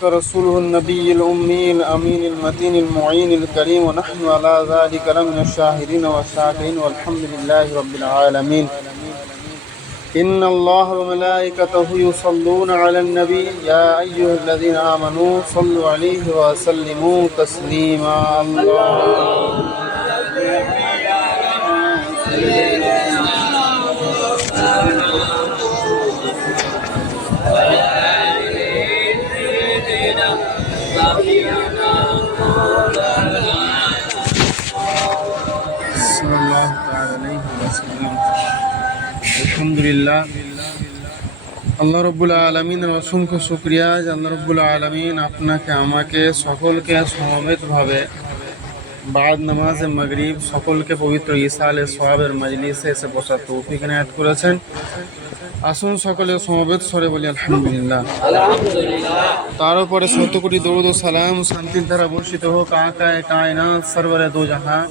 رسوله النبي الأمي الأمين المتين المعين الكريم ونحن على ذلك لمن الشاهدين والشاكرين والحمد لله رب العالمين. إن الله وملائكته يصلون على النبي يا أيها الذين آمنوا صلوا عليه وسلموا تسليما. اللهم আলহামদুলিল্লাহ, আল্লাহ রব্বুল আলামিনের অসংখ্য শুকরিয়া যে আল্লাহ রব্বুল আলামিন আপনাকে আমাকে সকলকে সমবেতভাবে বাদ নামাজে মাগরিব সকলকে পবিত্র ইসালে সোয়াবের মজলিসে এসে বসার তৌফিক এনায়েত করেছেন। আসুন সকলে সমবেত স্বরে বলি আলহামদুলিল্লাহ। তার উপরে শত কোটি দরুদ ও সালাম শান্তির দ্বারা বর্ষিত হোক আকায়ে কায়নাত সরওয়ারে দো জাহান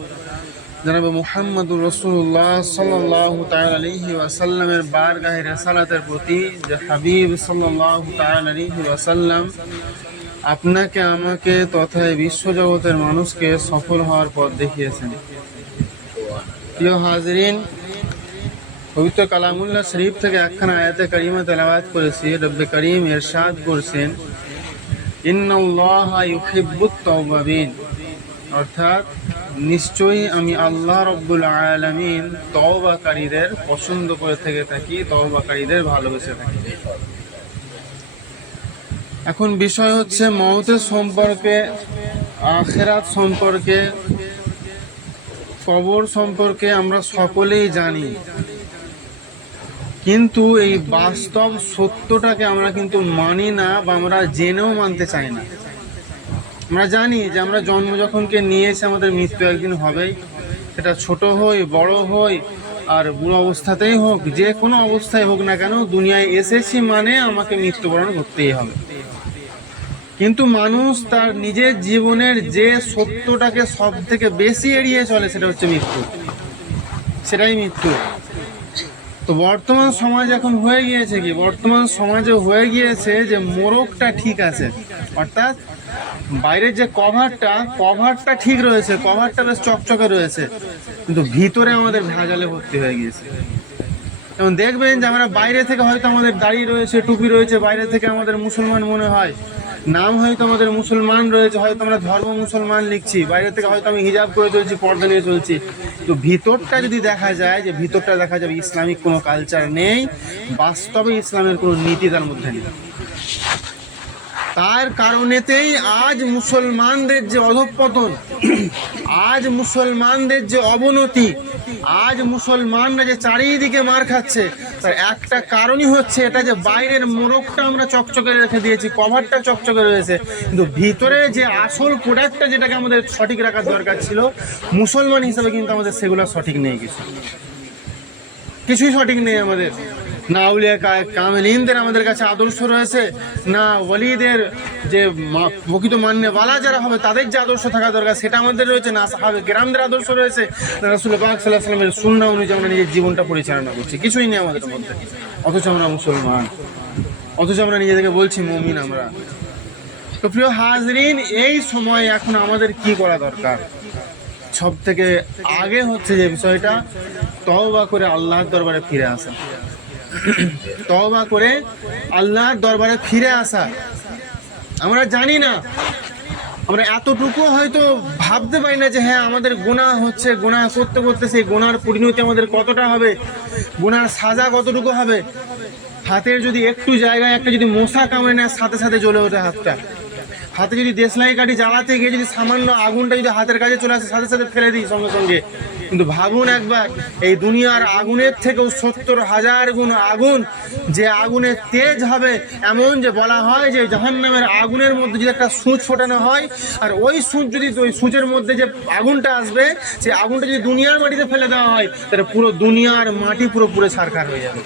জনাব মুহাম্মদুর রাসূলুল্লাহ সাল্লাল্লাহু তাআলা আলাইহি ওয়াসাল্লামের বারগাহে রিসালাতের প্রতি যে হাবিব সাল্লাল্লাহু তাআলা আলাইহি ওয়াসাল্লাম আপনাকে আমাকে তথা বিশ্বজগতের মানুষকে সফল হওয়ার পথ দেখিয়েছেন। প্রিয় হাজিরিন, পবিত্র কালামুল্লাহ শরীফ থেকে একখানা আয়াতে কারিমা তেলাওয়াত করেছি। রব্বে করিম ইরশাদ করছেন, ইন্নাল্লাহা ইউহিব্বুত তাওয়াবিন, অর্থাৎ নিশ্চয়ই আমি আল্লাহ রব্বুল আলামিন তওবাকারীদের পছন্দ করে থেকে থাকি, তওবাকারীদের ভালোবেসে থাকি। এখন বিষয় হচ্ছে মওতের সম্পর্কে, আখিরাত সম্পর্কে, কবর সম্পর্কে আমরা সকলেই জানি, কিন্তু এই বাস্তব সত্যটাকে আমরা কিন্তু মানি না বা আমরা জেনেও মানতে চাই না। আমরা জানি যে আমরা জন্ম যখনকে নিয়েছি আমাদের মৃত্যু একদিন হবেই, সেটা ছোট হই বড় হই আর বুড়ো অবস্থাতেই হোক, যে কোনো অবস্থায় হোক না কেন দুনিয়ায় এসেছি মানে আমাকে মৃত্যুবরণ করতেই হবে। কিন্তু মানুষ তার নিজের জীবনের যে সত্যটাকে সব থেকে বেশি এড়িয়ে চলে সেটা হচ্ছে মৃত্যু, সেটাই মৃত্যু। তো বর্তমান সমাজ এখন হয়ে গিয়েছে কি, বর্তমান সমাজে হয়ে গিয়েছে যে মোড়কটা ঠিক আছে, অর্থাৎ বাইরের যে কভারটা ঠিক রয়েছে, কভারটা বেশ চকচকে রয়েছে, কিন্তু ভিতরে আমাদের ভেজালে ভর্তি হয়ে গিয়েছে। যেমন দেখবেন যে আমরা বাইরে থেকে হয়তো আমাদের দাড়ি রয়েছে, টুপি রয়েছে, বাইরে থেকে আমাদের মুসলমান মনে হয়, নাম হয়তো আমাদের মুসলমান রয়েছে, হয়তো আমরা ধর্ম মুসলমান লিখছি, বাইরে থেকে হয়তো আমি হিজাব করে চলছি, পর্দা নিয়ে চলছি, তো ভিতরটা যদি দেখা যায় যে ভিতরটা দেখা যাবে ইসলামিক কোনো কালচার নেই, বাস্তবে ইসলামের কোনো নীতি তার মধ্যে নেই। তার কারণেতেই আজ মুসলমানদের যে অধঃপতন, আজ মুসলমানদের যে অবনতি, আজ মুসলমানরা যে চারিদিকে মার খাচ্ছে, তার একটা কারণই হচ্ছে এটা যে বাইরের মোড়কটা আমরা চকচকে রেখে দিয়েছি, কভারটা চকচকে রয়েছে, কিন্তু ভিতরে যে আসল প্রোডাক্টটা যেটাকে আমাদের সঠিক রাখার দরকার ছিল, মুসলমান হিসেবে কিন্তু আমাদের সেগুলো সঠিক নেই, কিছুই সঠিক নেই আমাদের। না আউলিয়া কামেলিনদের আমাদের কাছে আদর্শ রয়েছে, না ওয়ালিদের যে প্রকৃত মান্যওয়ালা যারা হবে তাদের যে আদর্শ থাকা দরকার সেটা আমাদের রয়েছে, না সাহাবে কেরামদের আদর্শ রয়েছে, না রাসূল পাক সাল্লাল্লাহু আলাইহি ওয়াসাল্লামের সুন্নাহ অনুযায়ী আমরা নিজের জীবনটা পরিচালনা করছি, কিছুই নেই আমাদের মধ্যে। অথচ আমরা মুসলমান, অথচ আমরা নিজেদেরকে বলছি মুমিন আমরা। তো প্রিয় হাজরিন, এই সময় এখন আমাদের কি করা দরকার? সব থেকে আগে হচ্ছে যে বিষয়টা, তওবা করে আল্লাহর দরবারে ফিরে আসা, তওবা করে আল্লাহর দরবারে ফিরে আসা। আমরা জানি না, আমরা এতটুকু হয়তো ভাবতে পারি না যে হ্যাঁ আমাদের গুনাহ হচ্ছে, গুনাহ করতে করতে সেই গুনার পরিণতি আমাদের কতটা হবে, গুনার সাজা কতটুকু হবে। হাতের যদি একটু জায়গায় একটা যদি মশা কামড়ে নেয় সাথে সাথে জ্বলে ওঠে হাতটা, হাতে যদি দেশলাই কাঠি জ্বালাতে গিয়ে যদি সামান্য আগুনটা যদি হাতের কাছে চলে আসে সাথে সাথে ফেলে দিই সঙ্গে সঙ্গে। কিন্তু ভাবুন একবার, এই দুনিয়ার আগুনের থেকেও ৭০,০০০ গুণ আগুন, যে আগুনের তেজ হবে এমন যে বলা হয় যে জাহান্নামের আগুনের মধ্যে যদি একটা সূঁচ ফোটানো হয়, আর ওই সূঁচ যদি ওই সূঁচের মধ্যে যে আগুনটা আসবে, সেই আগুনটা যদি দুনিয়ার মাটিতে ফেলে দেওয়া হয়, তাহলে পুরো দুনিয়ার মাটি পুরো পুরো ছারখার হয়ে যাবে।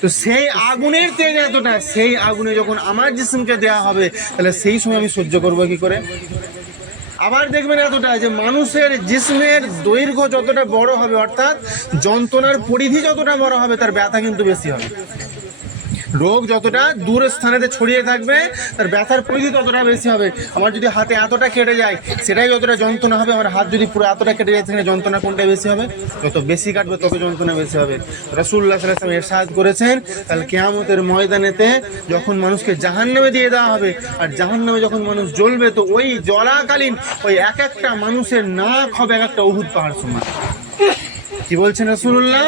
তো সেই আগুনের তেজ এতটা, সেই আগুনে যখন আমার জিসমকে দেওয়া হবে, তাহলে সেই সময় আমি সহ্য করবো কি করে? আবার দেখবেন এতটা যে মানুষের জিসমের দৈর্ঘ্য যতটা বড় হবে, অর্থাৎ যন্ত্রণার পরিধি যতটা বড় হবে, তার ব্যথা কিন্তু বেশি হবে। রোগ যতটা দূর স্থানেতে ছড়িয়ে থাকবে তার ব্যথার পরিধি ততটা বেশি হবে। আমার যদি হাতে এতটা কেটে যায় সেটাই যতটা যন্ত্রণা হবে, আমার হাত যদি পুরো এতটা কেটে যায় সেখানে যন্ত্রণা কোনটা বেশি হবে? যত বেশি কাটবে তত যন্ত্রণা বেশি হবে। রাসূলুল্লাহ সাল্লাল্লাহু আলাইহি ওয়াসাল্লাম ইরশাদ করেছেন, কাল কিয়ামতের ময়দানেতে যখন মানুষকে জাহান্নামে দিয়ে দেওয়া হবে আর জাহান্নামে যখন মানুষ জ্বলবে, তো ওই জ্বলাকালীন ওই এক একটা মানুষের নাক হবে এক একটা উহুদ পাহাড় সমান। কি বলছেন রাসূলুল্লাহ?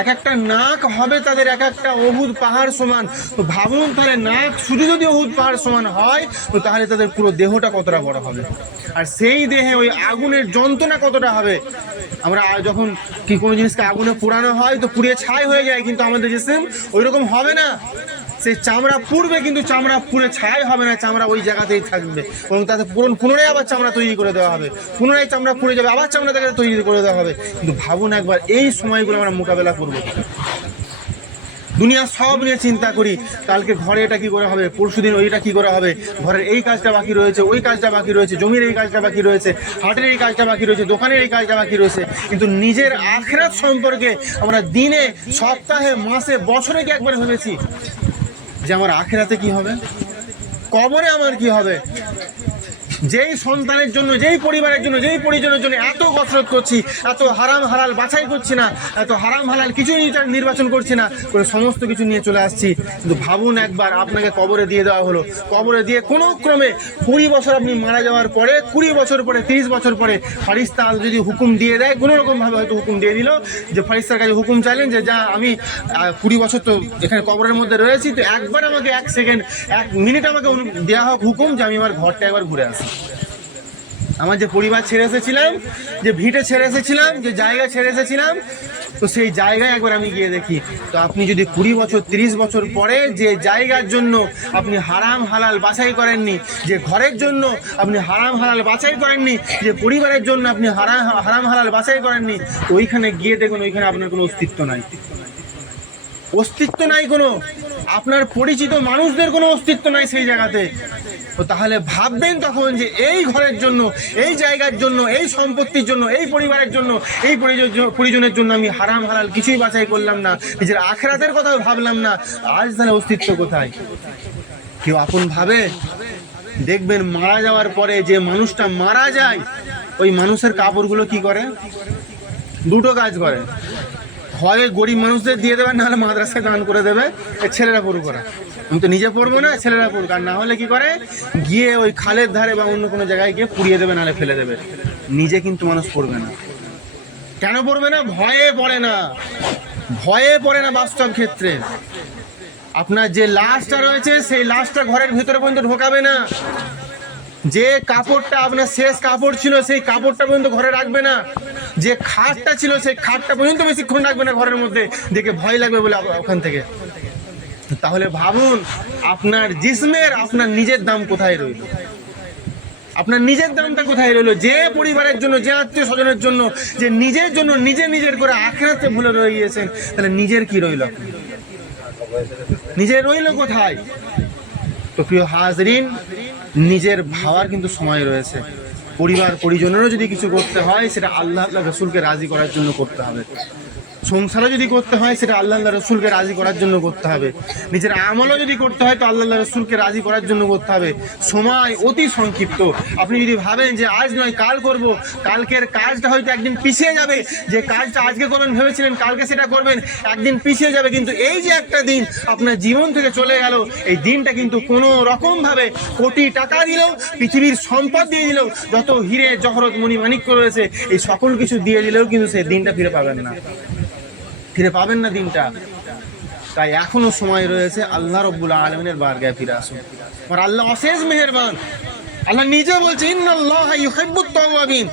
এক একটা নাক হবে তাদের এক একটা উহুদ পাহাড় সমান। তো ভাবুন তাহলে নাক শুধু যদি উহুদ পাহাড় সমান হয় তো তাহলে তাদের পুরো দেহটা কতটা বড় হবে, আর সেই দেহে ওই আগুনের যন্ত্রণা কতটা হবে। আমরা যখন কি কোনো জিনিসকে আগুনে পোড়ানো হয় তো পুড়িয়ে ছাই হয়ে যায়, কিন্তু আমাদের জিসিম ওই রকম হবে না। সেই চামড়া পুড়বে কিন্তু চামড়া পুড়ে ছাই হবে না, চামড়া ওই জায়গাতেই থাকবে এবং তাতে পুনরায় আবার চামড়া তৈরি করে দেওয়া হবে, পুনরায় চামড়া পুড়ে যাবে, আবার চামড়া তাকে তৈরি করে দেওয়া হবে। কিন্তু ভাবুন একবার এই সময়গুলো আমরা মোকাবেলা করবো। দুনিয়া সব নিয়ে চিন্তা করি, কালকে ঘরে এটা কি করে হবে, পরশুদিন ওইটা কি করে হবে, ঘরের এই কাজটা বাকি রয়েছে, ওই কাজটা বাকি রয়েছে, জমির এই কাজটা বাকি রয়েছে, হাটের এই কাজটা বাকি রয়েছে, দোকানের এই কাজটা বাকি রয়েছে। কিন্তু নিজের আখিরাত সম্পর্কে আমরা দিনে, সপ্তাহে, মাসে, বছরে কি একবার ভেবেছি যে আমার আখিরাতে কি হবে, কবরে আমার কি হবে? যেই সন্তানের জন্য, যেই পরিবারের জন্য, যেই পরিজনের জন্য এত কসরত করছি, এত হারাম হালাল বাছাই করছি না, এত হারাম হালাল কিছুই নির্বাচন করছি না, করে সমস্ত কিছু নিয়ে চলে আসছি। কিন্তু ভাবুন একবার, আপনাকে কবরে দিয়ে দেওয়া হলো, কবরে দিয়ে কোনো ক্রমে 20 বছর আপনি মারা যাওয়ার পরে, 20 বছর পরে, 30 বছর পরে ফারিস্তা যদি হুকুম দিয়ে দেয়, কোনো রকমভাবে হয়তো হুকুম দিয়ে দিল যে ফারিস্তার কাছে হুকুম চাইলেন যে যা আমি 20 বছর তো এখানে কবরের মধ্যে রয়েছি, তো একবার আমাকে 1 সেকেন্ড 1 মিনিট আমাকে দেওয়া হোক হুকুম যে আমি আমার ঘরটা একবার ঘুরে আসি। আমার যে পরিবার ছেড়ে এসেছিলাম, যে ভিটে ছেড়ে এসেছিলাম, যে জায়গা ছেড়ে এসেছিলাম, তো সেই জায়গায় একবার আমি গিয়ে দেখি। তো আপনি যদি 20 বছর 30 বছর পরে যে জায়গার জন্য আপনি হারাম হালাল বাছাই করেননি, যে ঘরের জন্য আপনি হারাম হালাল বাছাই করেননি, যে পরিবারের জন্য আপনি হারাম হালাল বাছাই করেননি, তো ওইখানে গিয়ে দেখুন ওইখানে আপনার কোনো অস্তিত্ব নাই, অস্তিত্ব নাই কোনো, আপনার পরিচিত মানুষদের কোনো অস্তিত্ব নাই সেই জায়গাতে। তো তাহলে ভাববেন তখন যে এই ঘরের জন্য, এই জায়গার জন্য, এই সম্পত্তির জন্য, এই পরিবারের জন্য, এই পরিজনের জন্য আমি হারাম হালাল কিছুই বাছাই করলাম না, নিজের আখিরাতের কথাও ভাবলাম না, আজ তাহলে অস্তিত্ব কোথায়? কেউ আপন ভাবে? দেখবেন মারা যাওয়ার পরে যে মানুষটা মারা যায়, ওই মানুষের কাপড়গুলো কি করে? দুটো কাজ করে, হয় গরিব মানুষদের দিয়ে দেবে, নাহলে মাদ্রাসায় দান করে দেবে, ছেলেরা পড়ুক, করা আমি তো নিজে পড়বো না, ছেলেরা পড়ুক। আর না হলে কি করে, গিয়ে ওই খালের ধারে বা অন্য কোনো জায়গায় গিয়ে পুড়িয়ে দেবে, নাহলে ফেলে দেবে। নিজে কিন্তু মানুষ পড়বে না। কেন পড়বে না? ভয়ে পড়ে না, ভয়ে পড়ে না। বাস্তব ক্ষেত্রে আপনার যে লাশটা রয়েছে সেই লাশটা ঘরের ভিতরে পর্যন্ত ঢোকাবে না, যে কাপড়টা আপনার শেষ কাপড় ছিল সেই কাপড়টা পর্যন্ত ঘরে রাখবে না, যে খাটটা ছিল সেই খাটটা পর্যন্ত বেশিক্ষণ রাখবে না ঘরের মধ্যে, দেখে ভয় লাগবে বলে ওখান থেকে। তাহলে ভাবুন আপনার জিসমের, আপনার নিজের দাম কোথায় রইল? আপনার নিজের দামটা কোথায় রইল? যে পরিবারের জন্য, যে আত্মীয় স্বজনের জন্য, যে নিজের জন্য নিজের করে আখিরাতে ভুলে রয়ে গিয়েছেন, তাহলে নিজের কি রইল? নিজের রইল কোথায়? তো প্রিয় হাজরিন, নিজের ভাবার কিন্তু সময় রয়েছে। পরিবার পরিজনেরও যদি কিছু করতে হয় সেটা আল্লাহ রসুলকে রাজি করার জন্য করতে হবে। সংসারও যদি করতে হয় সেটা আল্লাহ রসুলকে রাজি করার জন্য করতে হবে। নিজের আমলও যদি করতে হয় তো আল্লাহ রসুলকে রাজি করার জন্য করতে হবে। সময় অতি সংক্ষিপ্ত। আপনি যদি ভাবেন যে আজ নয় কাল করব, কালকের কাজটা হয়তো একদিন পিছিয়ে যাবে, যে কাজটা আজকে করবেন ভেবেছিলেন কালকে সেটা করবেন, একদিন পিছিয়ে যাবে, কিন্তু এই যে একটা দিন আপনার জীবন থেকে চলে গেল, এই দিনটা কিন্তু কোনো রকমভাবে কোটি টাকা দিলেও, পৃথিবীর সম্পদ দিয়ে দিলেও, যত হিরে জহরত মণি মাণিক্য রয়েছে এই সকল কিছু দিয়ে দিলেও কিন্তু সেই দিনটা ফিরে পাবেন না, ফিরে পাবেন না দিনটা। তাই এখনো সময় রয়েছে, আল্লাহ রাব্বুল আলামিনের বারগাহে ফিরে আসুন। আর আল্লাহ অশেষ মেহেরবান। আল্লাহ নিজে বলছে ইন্নাল্লাহা ইউহিব্বুত তাওয়াবিন।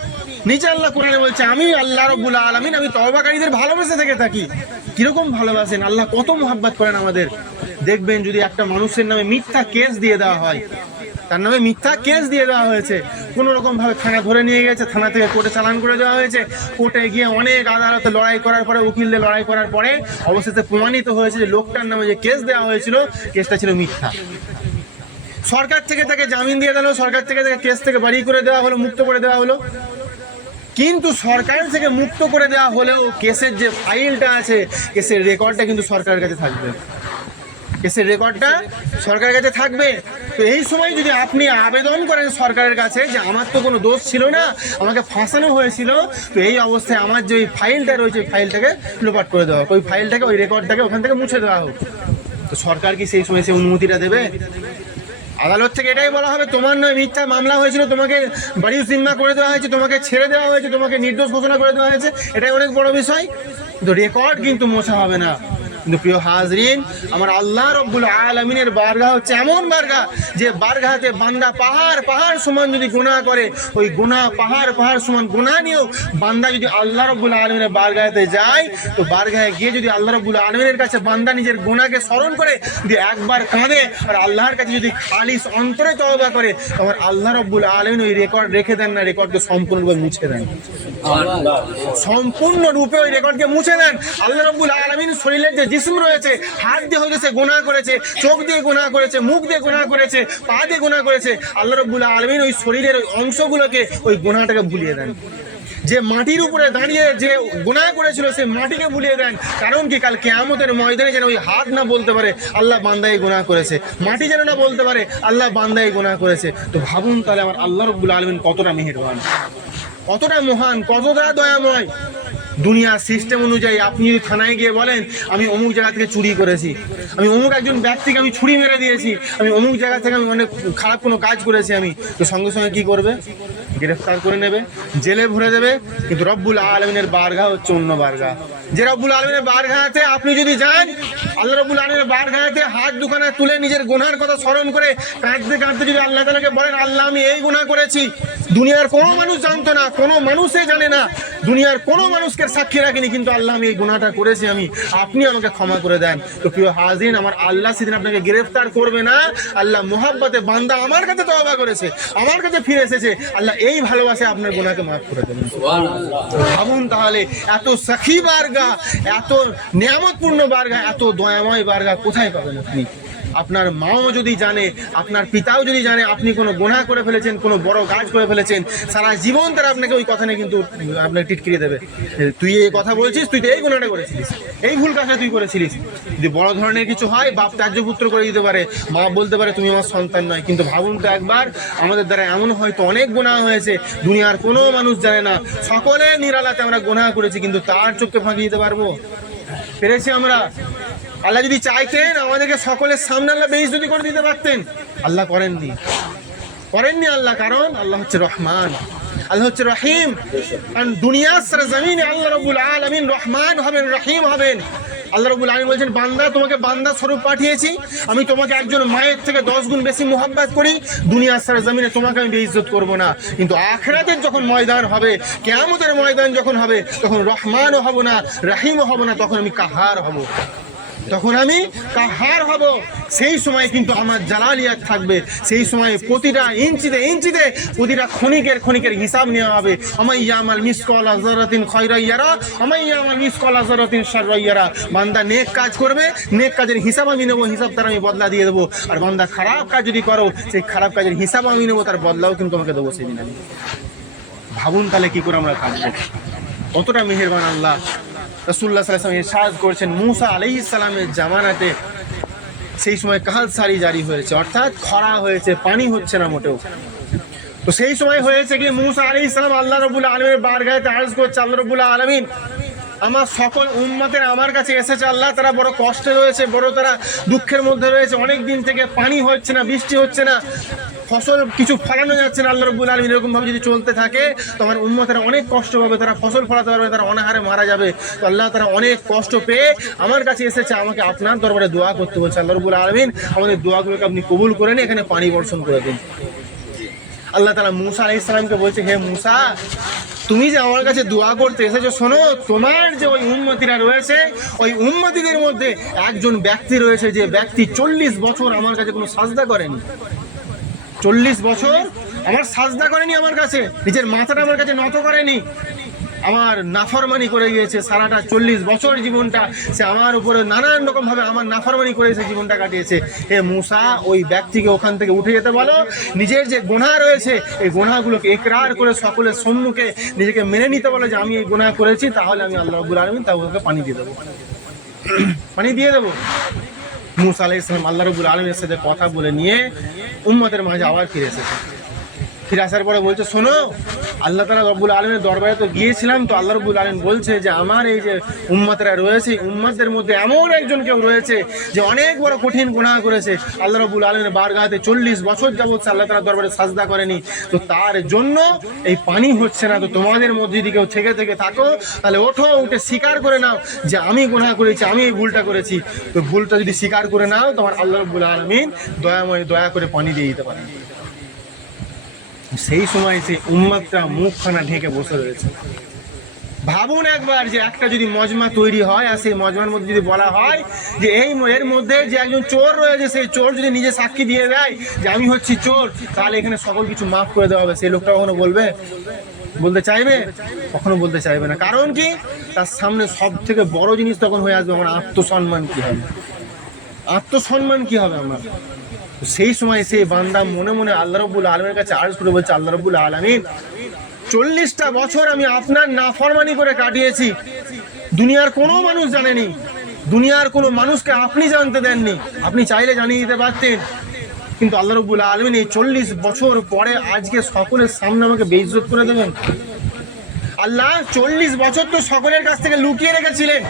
নিজে আল্লাহ কোরআনে বলছে আমি আল্লাহ রাব্বুল আলামিন আমি তওবাকারীদের ভালোবেসে থেকে থাকি। কিরকম ভালোবাসেন আল্লাহ, কত মোহাব্বত করেন আমাদের। দেখবেন যদি একটা মানুষের নামে মিথ্যা কেস দিয়ে দেওয়া হয়, তার নামে মিথ্যা কেস দিয়ে দেওয়া হয়েছে, কোনো রকমভাবে থানা ধরে নিয়ে গেছে, থানা থেকে কোর্টে চালান করে দেওয়া হয়েছে, কোর্টে গিয়ে অনেক আদালতে লড়াই করার পরে, উকিলদের লড়াই করার পরে অবশেষে প্রমাণিত হয়েছে যে লোকটার নামে যে কেস দেওয়া হয়েছিল কেসটা ছিল মিথ্যা। সরকার থেকে তাকে জামিন দিয়ে দিল, সরকার থেকে তাকে কেস থেকে বাড়ি করে দেওয়া হলো, মুক্ত করে দেওয়া হলো। কিন্তু সরকার থেকে মুক্ত করে দেওয়া হলেও কেসের যে ফাইলটা আছে, কেসের রেকর্ডটা কিন্তু সরকারের কাছে থাকবে। কেসের রেকর্ডটা সরকারের কাছে থাকবে। তো এই সময় যদি আপনি আবেদন করেন সরকারের কাছে যে আমার তো কোনো দোষ ছিল না, আমাকে ফাঁসানো হয়েছিল, তো এই অবস্থায় আমার যে ওই ফাইলটা রয়েছে ওই ফাইলটাকে লোপাট করে দেওয়া হোক, ওই ফাইলটাকে ওই রেকর্ডটাকে ওখান থেকে মুছে দেওয়া হোক, তো সরকার কি সেই সময় সেই অনুমতিটা দেবে? আদালত থেকে এটাই বলা হবে তোমার নয় মিথ্যা মামলা হয়েছিল, তোমাকে বাড়ি জিম্মা করে দেওয়া হয়েছে, তোমাকে ছেড়ে দেওয়া হয়েছে, তোমাকে নির্দোষ ঘোষণা করে দেওয়া হয়েছে, এটাই অনেক বড় বিষয়। কিন্তু রেকর্ড কিন্তু মোছা হবে না। কিন্তু প্রিয় হাজরিন, আমার আল্লাহ রব্বুল আলামিনের বারগাহ হচ্ছে এমন বারগাহ যে বারগাহতে বান্দা পাহাড় পাহাড় সমান যদি গুনাহ করে, ওই গুনাহ পাহাড় পাহাড় সমান গুনাহ নিয়েও বান্দা যদি আল্লাহ রব্বুল আলামিনের বারগাহতে যায়, তো বারগাহে গিয়ে যদি আল্লাহ রব্বুল আলামিনের কাছে বান্দা নিজের গুনাহকে স্মরণ করে যদি একবার কাঁদে আর আল্লাহর কাছে যদি খালিস অন্তরে তওবা করে, আমার আল্লাহ রব্বুল আলামিন ওই রেকর্ড রেখে দেন না, রেকর্ডকে সম্পূর্ণরূপে মুছে দেন, সম্পূর্ণরূপে ওই রেকর্ডকে মুছে দেন। আল্লাহ রব্বুল আলামিন শরীরের যে জিসম রয়েছে, হাত দিয়ে হয়তো সে গুনাহ করেছে, চোখ দিয়ে গুনাহ করেছে, মুখ দিয়ে গুনাহ করেছে, পা দিয়ে গুনাহ করেছে, আল্লাহ রাব্বুল আলামিন ওই শরীরের ওই অংশগুলোকে ওই গুনাহটাকে ভুলিয়ে দেন। যে মাটির উপরে দাঁড়িয়ে যে গুনাহ করেছিল সেই মাটিকে ভুলিয়ে দেন। কারণ কি, কাল কিয়ামতের ময়দানে যেন ওই হাত না বলতে পারে আল্লাহ বান্দা এই গুনাহ করেছে, মাটি যেন না বলতে পারে আল্লাহ বান্দা এই গুনাহ করেছে। তো ভাবুন তাহলে আমার আল্লাহ রাব্বুল আলামিন কতটা মেহেরবান, কতটা মহান, কতটা দয়াময়। দুনিয়ার সিস্টেম অনুযায়ী আপনি যদি থানায় গিয়ে বলেন আমি অমুক জায়গা থেকে চুরি করেছি, আমি অমুক একজন ব্যক্তিকে আমি ছুরি মেরে দিয়েছি, আমি অমুক জায়গা থেকে আমি অনেক খারাপ কোনো কাজ করেছি, আমি তো সঙ্গে সঙ্গে কি করবে? গ্রেফতার করে নেবে, জেলে ভরে দেবে। কিন্তু রব্বুল আলামিনের বারগাহ হচ্ছে অন্য বারগাহ। যে রব্বুল আলামিনের বারগাহতে আপনি যদি যান, আল্লাহ রব্বুল আলামিনের বারগাহতে হাত দুখানা তুলে নিজের গুনাহের কথা স্মরণ করে কাঁদতে কাঁদতে যদি আল্লাহ তাআলাকে বলেন আল্লাহ আমি এই গুনাহ করেছি, দুনিয়ার কোনো মানুষ জানতো না, কোনো মানুষই জানে না, দুনিয়ার কোনো মানুষকে সাক্ষী রাখিনি, কিন্তু আল্লাহ আমি এই গুনাহটা করেছি, আমি আপনি আমাকে ক্ষমা করে দেন। তো প্রিয় হাজিন, আমার আল্লাহ সেদিন আপনাকে গ্রেফতার করবে না। আল্লাহ মোহাব্বতে বান্দা আমার কাছে তওবা করেছে, আমার কাছে ফিরে এসেছে, আল্লাহ এই ভালোবাসে আপনার গুনাহকে মাফ করে দেবেন। ভাবুন তাহলে এত সাখী বারগাহ, এত নিয়ামতপূর্ণ বারগাহ, এত দয়াময় বারগাহ কোথায় পাবেন আপনি? আপনার মাও যদি জানে, আপনার পিতাও যদি জানে আপনি কোনো গুনাহ করে ফেলেছেন, কোনো বড় কাজ করে ফেলেছেন, সারা জীবন তারা আপনাকে ওই কথা নিয়ে কিন্তু আপনাকে টিটকিরিয়ে দেবে। তুই এই কথা বলছিস, তুই তো এই গুনাহটা করেছিলিস, এই ভুল কাজটা তুই করেছিলিস। যদি বড় ধরনের কিছু হয়, বাপ ত্যায্যপুত্র করে দিতে পারে, মা বলতে পারে তুমি আমার সন্তান নয়। কিন্তু ভাবুন তো একবার, আমাদের দ্বারা এমন হয়তো অনেক গুনাহ হয়েছে, দুনিয়ার কোনো মানুষ জানে না, সকলে নিরালাতে আমরা গুনাহ করেছি, কিন্তু তার চোখকে ফাঁকি দিতে পারবো? পেরেছি আমরা? আল্লাহ যদি চাইতেন আমাদেরকে সকলের সামনে আল্লাহ বেইজ্জতি করে দিতে পারতেন, আল্লাহ করেননি, করেননি আল্লাহ। কারণ আল্লাহ হচ্ছে রহমান, আল্লাহ হচ্ছে রহিম। কারণ দুনিয়ার সারা জমিনে আল্লাহ রাব্বুল আলামিন রহমান হবেন, রহিম হবেন। আল্লাহ রাব্বুল আলামিন বলছেন বান্দা তোমাকে বান্দা স্বরূপ পাঠিয়েছি, আমি তোমাকে একজন মায়ের থেকে 10 গুণ বেশি মোহাব্বত করি, দুনিয়ার সারা জমিনে তোমাকে আমি বেইজ্জত করব না। কিন্তু আখিরাতের যখন ময়দান হবে, কিয়ামতের ময়দান যখন হবে, তখন রহমানও হব না, রহিমও হব না, তখন আমি কাহার হব, তখন আমি কাহার হব। সেই সময় কিন্তু আমার জালালিয়াত থাকবে, সেই সময় প্রতিটা ইঞ্চিতে ইঞ্চিতে, প্রতিটা ক্ষণিকের হিসাব নেওয়া হবে। আমাইয়া আমাল মিসকাল যারাতিন খায়রা ইয়ারা, আমাইয়া আমাল মিসকাল যারাতিন শাররা ইয়ারা। বান্দা নেক কাজ করবে, নেক কাজের হিসাব আমি নেব, হিসাব তার আমি বদলা দিয়ে দেবো। আর বান্দা খারাপ কাজ যদি করো, সেই খারাপ কাজের হিসাব আমি নেবো, তার বদলাও কিন্তু আমাকে দেবো সেদিন আমি। ভাবুন তাহলে কি করে আমরা থাকবো, কতটা মেহেরবান আল্লাহ। রাসূলুল্লাহ সাল্লাল্লাহু আলাইহি ওয়াসাল্লাম ইরশাদ করেছেন, মূসা আলাইহিস সালামের জামানাতে সেই সময় কাহাল সারি জারি হয়েছে, অর্থাৎ খরা হয়েছে, পানি হচ্ছে না মোটেও। তো সেই সময় হয়েছে কি, মূসা আলাইহিস সালাম আল্লাহ রাব্বুল আলামিনের বারগাহে আরজ করছে, আল্লাহ রাব্বুল আলামিন আমার সকল উম্মতের আমার কাছে এসেছে, আল্লাহ তারা বড় কষ্টে রয়েছে, বড় তারা দুঃখের মধ্যে রয়েছে, অনেক দিন থেকে পানি হচ্ছে না, বৃষ্টি হচ্ছে না, ফসল কিছু ফলানো যাচ্ছে না। আল্লাহ রাব্বুল আলামিন এরকম ভাবে যদি চলতে থাকে তো আমার উম্মতেরা অনেক কষ্ট পাবে, তারা ফসল ফলাতে পারবে, তারা অনাহারে মারা যাবে। তো আল্লাহ তারা অনেক কষ্ট পেয়ে আমার কাছে এসেছে, আমাকে আপনার দরবারে দোয়া করতে বলছে। আল্লাহ রাব্বুল আলামিন আমাদের দোয়াগুলোকে আপনি কবুল করে নিন, এখানে পানি বর্ষণ করে দিন। আল্লাহ তাআলা মূসা আলাইহিস সালামকে বলছে, হে মূসা, তুমি যে আমার কাছে দোয়া করতে এসেছো, শোনো, তোমার যে ওই উম্মতিরা রয়েছে, ওই উম্মতিদের মধ্যে একজন ব্যক্তি রয়েছে, যে ব্যক্তি 40 বছর আমার কাছে কোনো সাজদা করেনি, 40 বছর আমার সাজদা করেনি, আমার কাছে নিজের মাথাটা আমার কাছে নত করেনি, আমার নাফরমানি করে গিয়েছে সারাটা 40 বছর জীবনটা সে আমার উপরে নানান রকম ভাবে আমার নাফরমানি করে সে জীবনটা কাটিয়েছে। হে মূসা, ওই ব্যক্তিকে ওখান থেকে উঠে যেতে বলো, নিজের যে গুনাহ রয়েছে এই গুনাহগুলোকে ইকরার করে সকলের সম্মুখে নিজেকে মেনে নিতে বলো যে আমি এই গুনাহ করেছি, তাহলে আমি আল্লাহ রাব্বুল আলামিন তাকে পানি দিয়ে দেবো, পানি দিয়ে দেবো। মুসা আলাইহিস সালাম আল্লাহ রাব্বুল আলামিনের সাথে কথা বলে নিয়ে উম্মতের মাঝে আবার ফিরে এসেছে। ফিরে আসার পরে বলছে, শোনো, আল্লাহ তাআলা রব্বুল আলামিনের দরবারে তো গিয়েছিলাম, তো আল্লাহ রব্বুল আলামিন বলছে যে আমার এই যে উম্মতরা রয়েছে, উম্মতদের মধ্যে এমন একজন কেউ রয়েছে যে অনেক বড় কঠিন গুনাহ করেছে, আল্লাহ রব্বুল আলামিনের বারগাহে 40 বছর যাবত আল্লাহ তাআলার দরবারে সাজদা করেনি, তো তার জন্য এই পানি হচ্ছে না। তো তোমাদের মধ্যে যদি কেউ থেকে থেকে থাকো, তাহলে ওঠো, উঠে স্বীকার করে নাও যে আমি গুনাহ করেছি, আমি এই ভুলটা করেছি। তো ভুলটা যদি স্বীকার করে নাও, তোমার আল্লাহ রব্বুল আলামিন দয়া করে পানি দিয়ে দিতে পারেন। সেই সময় সেই উম্মতটা মুখখানা ঢেকে বসে রয়েছে। ভাবুন একবার যে একটা যদি মজমা তৈরি হয়, আর সেই মজমার মধ্যে যদি বলা হয় যে এর মধ্যে যে একজন চোর রয়েছে, সেই চোর যদি নিজে সাক্ষী দিয়ে দেয় যে আমি হচ্ছি চোর, তাহলে এখানে সকল কিছু মাফ করে দেওয়া হবে। সেই লোকটা কখনো বলতে চাইবে? কখনো বলতে চাইবে না। কারণ কি? তার সামনে সব থেকে বড় জিনিস তখন হয়ে আসবে আমার আত্মসম্মান কি হবে। আত্মসম্মান কি হবে আমার? সেই সময় সেই বান্দা মনে মনে আল্লাহ রাব্বুল আলামিনের কাছে আরজ করে বলছে, আল্লাহ রাব্বুল আলামিন, 40টা বছর আমি আপনার নাফরমানি করে কাটিয়েছি, দুনিয়ার কোনো মানুষ জানেনি, দুনিয়ার কোনো মানুষকে আপনি জানতে দেননি, আপনি চাইলে জানিয়ে দিতে পারতেন, কিন্তু আল্লাহ রাব্বুল আলামিন এই 40 বছর পরে আজকে সকলের সামনে আমাকে বেইজ্জত করে দেবেন। আল্লাহ 40 বছর তো সকলের কাছ থেকে লুকিয়ে রেখেছিলেন।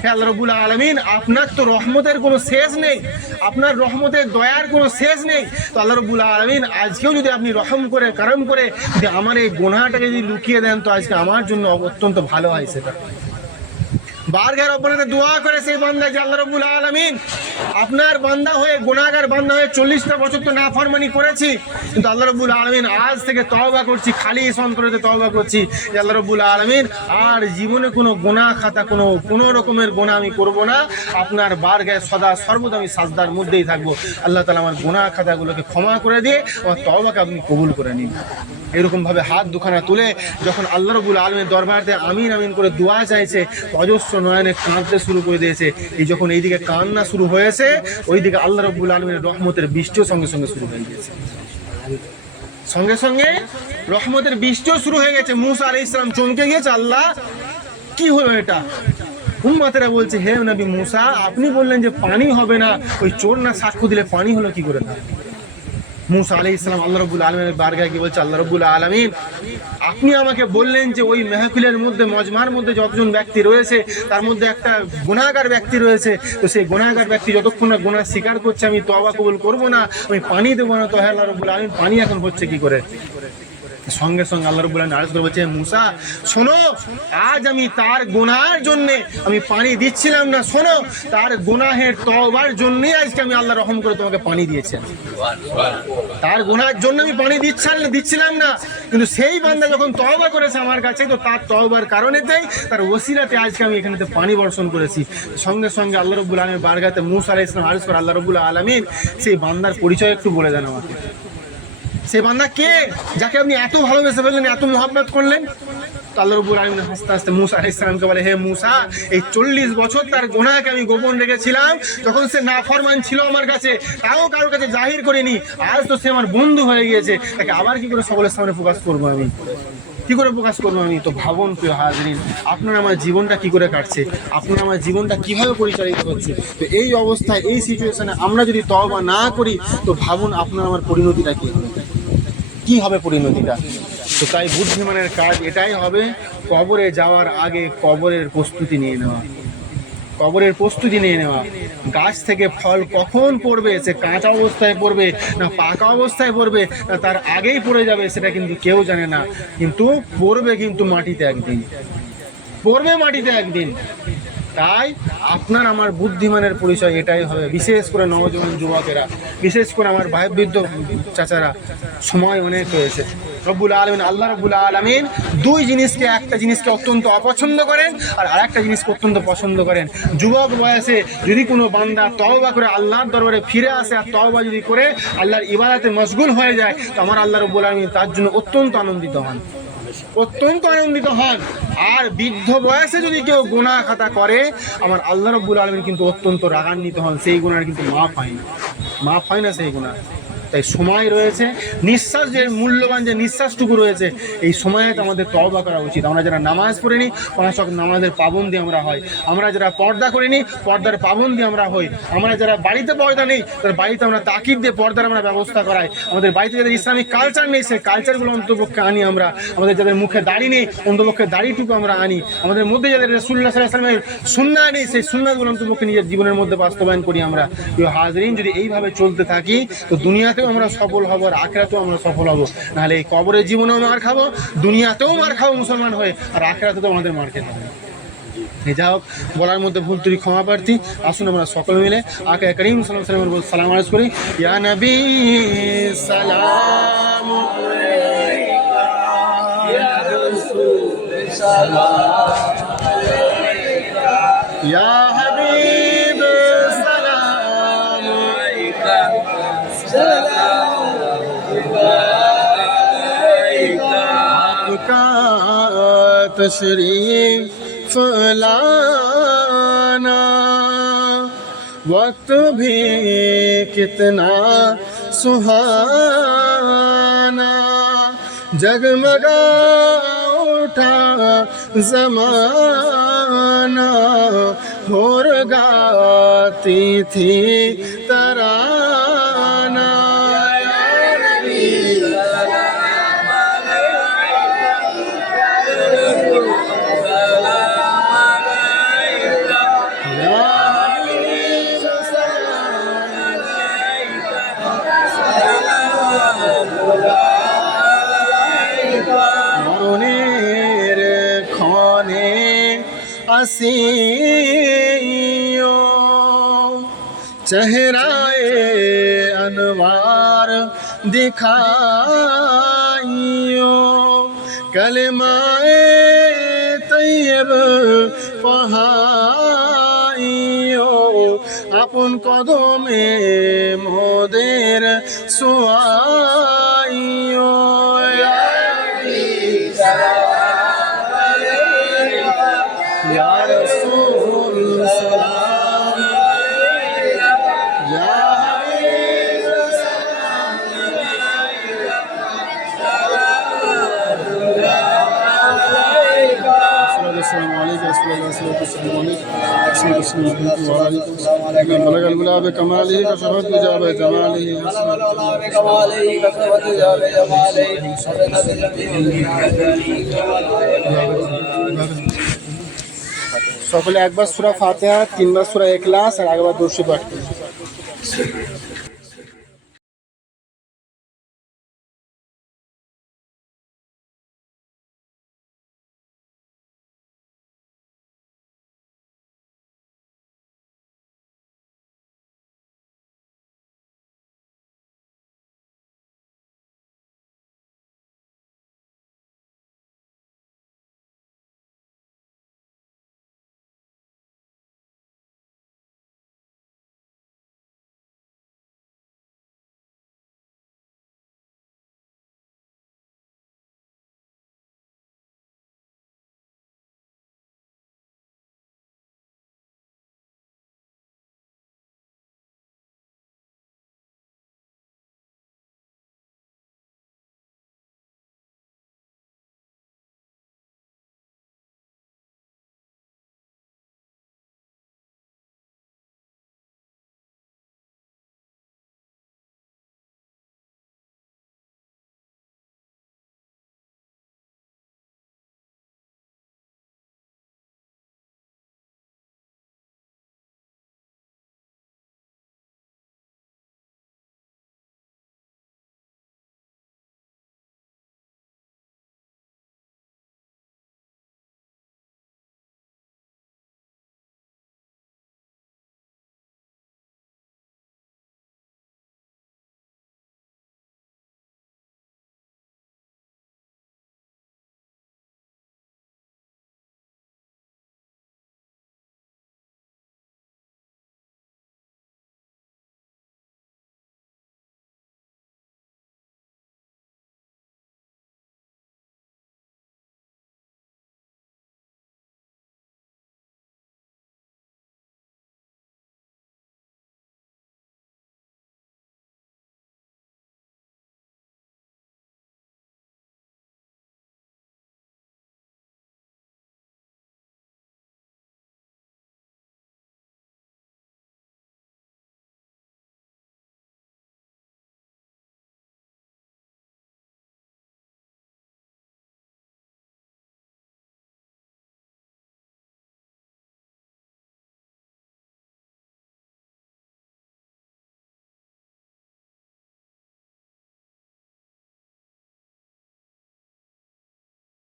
হে আল্লাহ রাব্বুল আলামিন, আপনার তো রহমতের কোনো শেষ নেই, আপনার রহমতের দয়ার কোনো শেষ নেই। তো আল্লাহ রাব্বুল আলামিন আজকেও যদি আপনি রহম করে কারম করে যদি আমার এই গুনাহটাকে যদি লুকিয়ে দেন, তো আজকে আমার জন্য অত্যন্ত ভালো হয়। সেটা বারবার রব্বানাতে দোয়া করে সেই বান্দা যে আল্লাহ রাব্বুল আলামিন, আপনার বান্দা হয়ে গুনাহগার বান্দা হয়ে 40টা বছর তো নাফরমানি করেছি, কিন্তু আল্লাহ রাব্বুল আলামিন আজ থেকে তওবা করছি, খালি অন্তরে তওবা করছি যে আল্লাহ রাব্বুল আলামিন আর জীবনে কোনো গুনাহ খাতা কোনো রকমের গুনাহ আমি করব না, আপনার বারগাহে সদা সর্বদা আমি সাজদার মধ্যেই থাকবো। আল্লাহ তাআলা আমার গুনাহ খাতাগুলোকে ক্ষমা করে দিয়ে আমার তওবাকে আপনি কবুল করে নিন। এরকম ভাবে হাত দুখানা তুলে যখন আল্লাহ রাব্বুল আলামিনের দরবারে আমিন আমিন করে দোয়া চাইছে, অজস্র নয়নে কাঁদতে শুরু করে দিয়েছে। এই যখন এইদিকে কান্না শুরু হয়েছে, ওইদিকে আল্লাহ রাব্বুল আলামিনের রহমতের বৃষ্টিও সঙ্গে সঙ্গে শুরু হয়ে গেছে। সঙ্গে সঙ্গে রহমতের বৃষ্টিও শুরু হয়ে গেছে। মুসা আলাইহিস সালাম চমকে গিয়েছে, আল্লাহ কি হলো এটা? উম্মতেরা বলছে, হে নবী মুসা, আপনি বললেন যে পানি হবে না, ওই চোর না সাক্ষ্য দিলে পানি হলো কি করে না? মুসা আলাইহিস সালাম আল্লাহ রাব্বুল আলামিনের বারগাহে গিয়ে বলছে, আল্লাহ রাব্বুল আলামিন, আপনি আমাকে বললেন যে ওই মেহফিলের মধ্যে মজমার মধ্যে যতজন ব্যক্তি রয়েছে তার মধ্যে একটা গুনাহগার ব্যক্তি রয়েছে, তো সেই গুনাহগার ব্যক্তি যতক্ষণ না গুনাহ স্বীকার করছে আমি তওবা কবুল করব না, আমি পানি দেবো না। তো হে আল্লাহ রাব্বুল আলামিন, পানি এখন হচ্ছে কি করে? সঙ্গে সঙ্গে আল্লাহ রাব্বুল আলামিন আরজ করে বলছে, মুসা শোনো, আজ আমি তার গুনাহের জন্য আমি পানি দিচ্ছিলাম না, শোনো, তার গুনাহের তওবার জন্যই আজকে আমি আল্লাহ রহম করে তোমাকে পানি দিয়েছি। তার গুনাহের জন্য আমি পানি দিচ্ছিলাম না, কিন্তু সেই বান্দা যখন তওবা করেছে আমার কাছে, তো তার তওবার কারণেতেই, তার ওসিলাতে আজকে আমি এখানেতে পানি বর্ষণ করেছি। সঙ্গে সঙ্গে আল্লাহ রাব্বুল আলামিনের বারগাতে মুসা আলাইহিস সালাম আরজ করে, আল্লাহ রাব্বুল আলামিন, সেই বান্দার পরিচয় একটু বলে দেন আমাকে। সেই বান্দা কে, যাকে আপনি এত ভালোবেসে ফেললেন, এত মহব্বত করলেন? তো আল্লাহ রাব্বুল আলামিন হাসতে হাসতে মুসা আলাইহিস সালামকে বলে, হে মুসা, এই 40 বছর তার গুনাহকে আমি গোপন রেখেছিলাম, যখন সে নাফরমান ছিল আমার কাছে, তাও কারোর কাছে জাহির করিনি। আজ তো সে আমার বন্ধু হয়ে গিয়েছে, তাকে আবার কি করে সকলের সামনে প্রকাশ করবো আমি? কি করে প্রকাশ করবো আমি? তো ভাবুন প্রিয় হাজরিন, আপনার আমার জীবনটা কি করে কাটছে, আপনার আমার জীবনটা কিভাবে পরিচালিত হচ্ছে। তো এই অবস্থায়, এই সিচুয়েশনে আমরা যদি তওবা না করি, তো ভাবুন আপনার আমার পরিণতিটা কি হবে, কি হবে পরিণতিটা। তো তাই বুদ্ধিমানের কাজ এটাই হবে, কবরে যাওয়ার আগে কবরের প্রস্তুতি নিয়ে নেওয়া, কবরের প্রস্তুতি নিয়ে নেওয়া। গাছ থেকে ফল কখন পড়বে, সে কাঁচা অবস্থায় পড়বে না পাকা অবস্থায় পড়বে না তার আগেই পড়ে যাবে, সেটা কিন্তু কেউ জানে না, কিন্তু পড়বে কিন্তু মাটিতে একদিন, পড়বে মাটিতে একদিন। তাই আপনার আমার বুদ্ধিমানের পরিচয় এটাই হবে। বিশেষ করে নওজোয়ান যুবকেরা, বিশেষ করে আমার ভাই বৃদ্ধ চাচারা, সময় অনেক হয়েছে। রব্বুল আলামিন, আল্লাহ রব্বুল আলামিন দুই জিনিসকে, একটা জিনিসকে অত্যন্ত অপছন্দ করেন আর আরেকটা জিনিসকে অত্যন্ত পছন্দ করেন। যুবক বয়সে যদি কোনো বান্দা তওবা করে আল্লাহর দরবারে ফিরে আসে আর তওবা যদি করে আল্লাহর ইবাদতে মশগুল হয়ে যায়, তো আমার আল্লাহ রব্বুল আলামিন তার জন্য অত্যন্ত আনন্দিত হন, অত্যন্ত আনন্দিত হন। আর বৃদ্ধ বয়সে যদি কেউ গুনাহ খাতা করে, আমার আল্লাহ রাব্বুল আলামিন কিন্তু অত্যন্ত রাগান্বিত হন, সেই গুনাহ কিন্তু মাফ হয় না, মাফ হয় না সেই গুনাহ। তাই সময় রয়েছে, নিঃশ্বাস যে মূল্যবান যে নিঃশ্বাসটুকু রয়েছে, এই সময়ে আমাদের তওবা করা উচিত। আমরা যারা নামাজ পড়িনি, 5 ওয়াক্ত নামাজের পাবন্দি আমরা হই। আমরা যারা পর্দা করিনি, পর্দার পাবন্দি আমরা হই। আমরা যারা বাড়িতে পর্দা নেই, তার বাড়িতে আমরা তাকিদ দিয়ে পর্দার আমরা ব্যবস্থা করাই। আমাদের বাড়িতে যাদের ইসলামিক কালচার নেই, সেই কালচারগুলো অন্তপক্ষে আনি আমরা। আমাদের যাদের মুখে দাড়ি নেই, অন্তপক্ষে দাড়িটুকু আমরা আনি। আমাদের মধ্যে যাদের রাসূলুল্লাহ সাল্লাল্লাহু আলাইহি ওয়াসাল্লামের সুন্নাহ নেই, সেই সুন্নাহগুলো অন্তপক্ষে নিজের জীবনের মধ্যে বাস্তবায়ন করি আমরা। প্রিয় হাজরিন, যদি এইভাবে চলতে থাকি তো দুনিয়াতেও আমরা সফল হব, আর আখিরাতেও আমরা সফল হব। নাহলে এই কবরের জীবনেও মার খাবো, দুনিয়াতেও মার খাবো মুসলমান হয়ে, আর আখিরাতেও আমাদের মার খেতে হবে। যা হোক, বলার মধ্যে ভুল ত্রুটি ক্ষমা প্রার্থী। আসুন আমরা সকলে মিলে আকা করিম সাল্লাল্লাহু আলাইহি ওয়াসাল্লামের সালাম আরজ করি। ইয়া নবী সালাম আলাইকা, ইয়া রাসূল সালাম আলাইকা, ইয়া হাবিব সালাম আলাইকা, সালাম আলাইকা। আপকা तशरीफ लाना वक्त भी कितना सुहाना, जगमगा उठा ज़माना, होर गाती थी तराना। মরণের ক্ষণে আসিও, চেহারায়ে আনওয়ার দিখাইও, কলমায়ে তৈয়ব পড়াইও, আপন কদমে মোদের শোয়াইও। या रसूल सलाम अलैका, या हबीब सलाम अलैका, सलाम अलैका, बलग गुलाब कमाली का शफत जाब जमाली, সকলে একবার সূরা ফাতিহা, 3বার সূরা ইখলাস আর একবার দুরূদ পাঠ করুন।